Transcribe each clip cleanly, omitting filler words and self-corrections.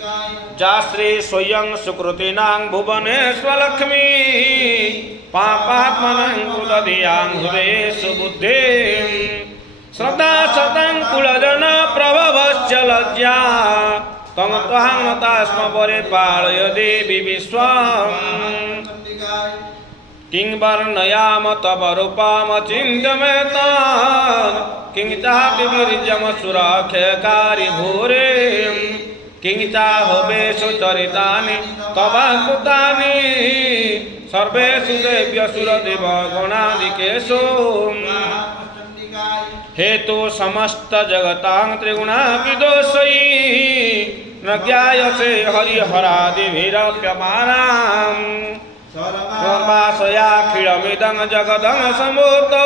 जाश्री स्वयं सुकृतिनां भुवनेश्वलक्ष्मी पापात्मनां कृतधियां हृदयेषु बुद्धिं श्रद्धा सतां कुलजन प्रभवश्च लज्जा तं त्वां नतास्म परिपालय देवी विश्वम् किं वर्णयाम तव रूपमचिन्त्यमेतान् किं चापि वीर्यमसुराख्यकारि भूरे किं चाहवेषु चरितानि तव कृतानि सर्वेषु देव्यसुरदेव गणादिकेषु हेतु समस्त जगतां त्रिगुणाविदोषयि न ज्ञायसे हरिहरादिभिरप्यमानाम् सर्वाशयाखिलमिदं जगदं समुतो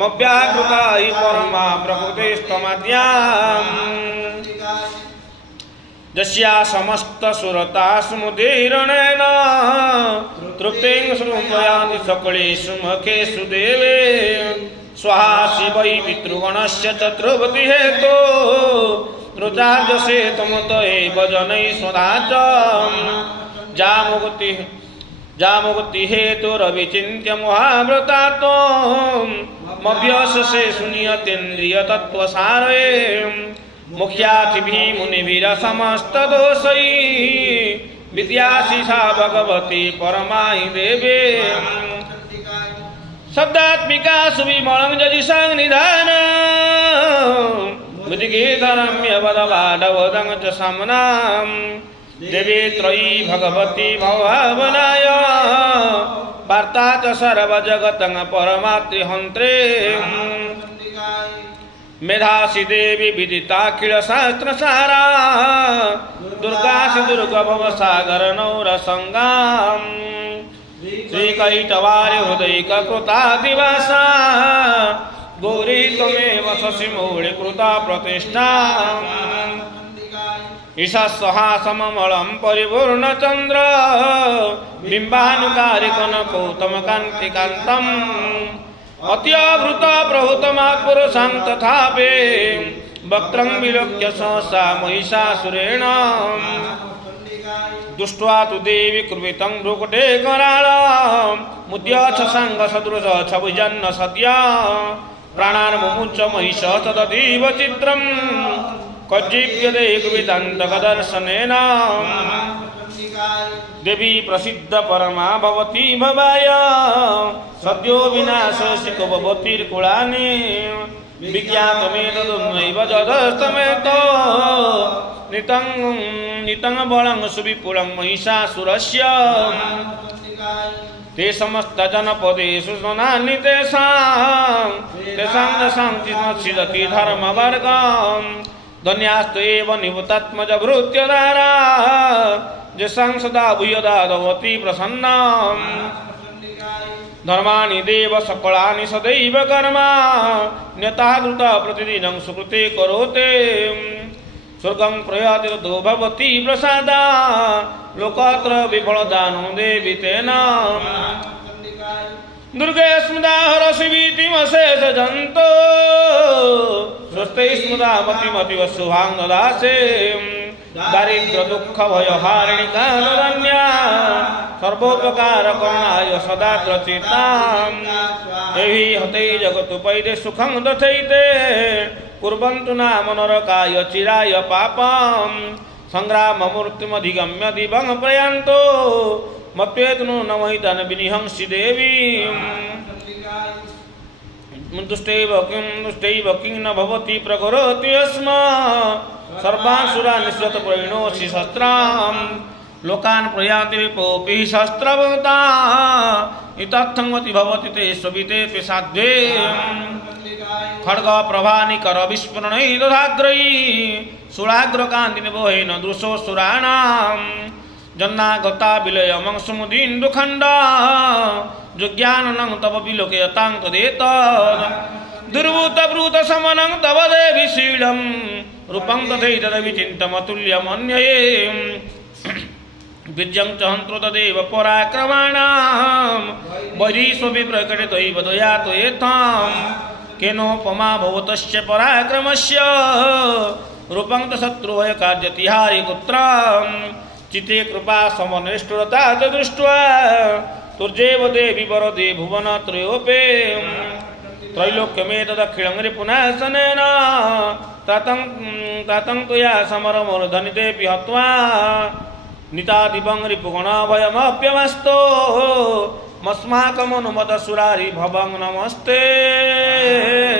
मव्याकृता हि परमा प्रकृतिस्तमद्याम् यस्या समस्तसुरता समुदीरणेन तृप्तिं श्रुपयामि सकलेषु मुखेषु देवे स्वाहा शिवै पितृगणस्य चतुर्वती हेतो रुचार्जसे तमत एव जनैः स्वधा च जामुक्ति हेतु रविचिन्त्य महाव्रतातो मभ्यससे शून्यतेन्द्रिय तत्वसारे मुख्यातिभिः मुनिभिर समस्त दोषै विद्याशिषा भगवती परमाहि देवे शब्दात्मिका सुविमलं जजिषां निधान बुद्धिगीतरम्यवदवाडवदं च समनाम् देवी त्रयी भगवती भवभावनाय वार्ता च सर्वजगतं परमात्रिहन्त्रे मेधासी देवी विदिताखिलशास्त्रसारा दुर्गासि दुर्गभवसागर नौरसङ्गाम् श्रीकैटवारि हृदयैककृतादिवासा गौरी त्वमेव शशिमौळिकृता प्रतिष्ठा ईशास्वहासममलं परिपूर्णचन्द्र बिम्बानुकारिकनकौतमकान्तिकान्तम् अत्यभृत प्रभुतमा पुरुषां तथापि वक्त्रं विलोक्य सहसा महिषासुरेण दृष्ट्वा तु देवी कुर्वितं भ्रुकुटे कराळं मुद्यच्छ साङ्गसदृश छविजन्न सद्या प्राणान् मुमुच्च महिष तदतीव चित्रम् कज्जीव्यते कुवितान्तकदर्शनेन देवी प्रसिद्ध परमा भवती भवाय सद्यो विनाशोऽसि भवतीर्कुलानि विज्ञातमेतदुन्नैव जदस्तमेत नितं बलं सुविपुलं महिषासुरस्य ते समस्तजनपदेषु स्मनानि तेषां दशां चिन्नच्छिदति धर्मवर्गम् धन्यास्तेव निवतात्मजभृत्यदारा यशां सदा भूयदादवती प्रसन्नाम् धर्माणि देव सकलानि सदैव कर्मा न्यता कृता प्रतिदिनं सुकृते करोते स्वर्गं प्रयाति ततो भवति प्रसादा लोकत्र विफलदानो देवि तेन दुर्गे स्मृता हरशिवीतिमशेषजन्तो स्वस्ते स्मृता मतिमतिव शुभां ददासे दारिद्र दुःख भयहारिणि कालरण्या सर्वोपकारकरणाय सदा प्रचितां देवी हते जगतुपैते सुखं दथैते कुर्वन्तु नाम नरकाय चिराय पापं संग्राममूर्तिमधिगम्य दिवं प्रयान्तो मत्वेतनो नमहितं विनिहंसि देवी दुष्टैव किं न भवति प्रकरोति यस्मात् सर्वासुरान् निःश्रितपरिणोषि शस्त्रां लोकान् प्रयाति विपोऽपि शस्त्रवता इत्थमति भवति ते स्वपिते साध्वे खड्गप्रभानिकरविस्फुरणै दधाग्रैः शूलाग्रकान्तिनिवहेन दृशोऽसुराणाम् जन्नागता विलयमंसमुदीन्दुखण्डा जुज्ञाननं तव विलोकयतां तदेतद् दुर्भूतभूतशमनं तव देवि शीलं रूपं तथैतदविचिन्त्यमतुल्यमन्ये विद्यं च हन्तु तदेव पराक्रमाणां बहिष्वपि प्रकटितैव दया त्वयेतां केनोपमा भवतस्य पराक्रमस्य रूपं च शत्रुवय कार्यतिहारि कुत्रं चिते कृपा समनिष्ठुरता च दृष्ट्वा तुर्जेव देवी वरदे भुवनत्रयोपे त्रैलोक्यमेतदखिलं रिपुनाशनेन तातं त्वया समरमूर्धनितेऽपि हत्वा नितादिवं रिपुगणाभयमप्यवस्तो मस्माकमनुमतसुरारि भवं नमस्ते।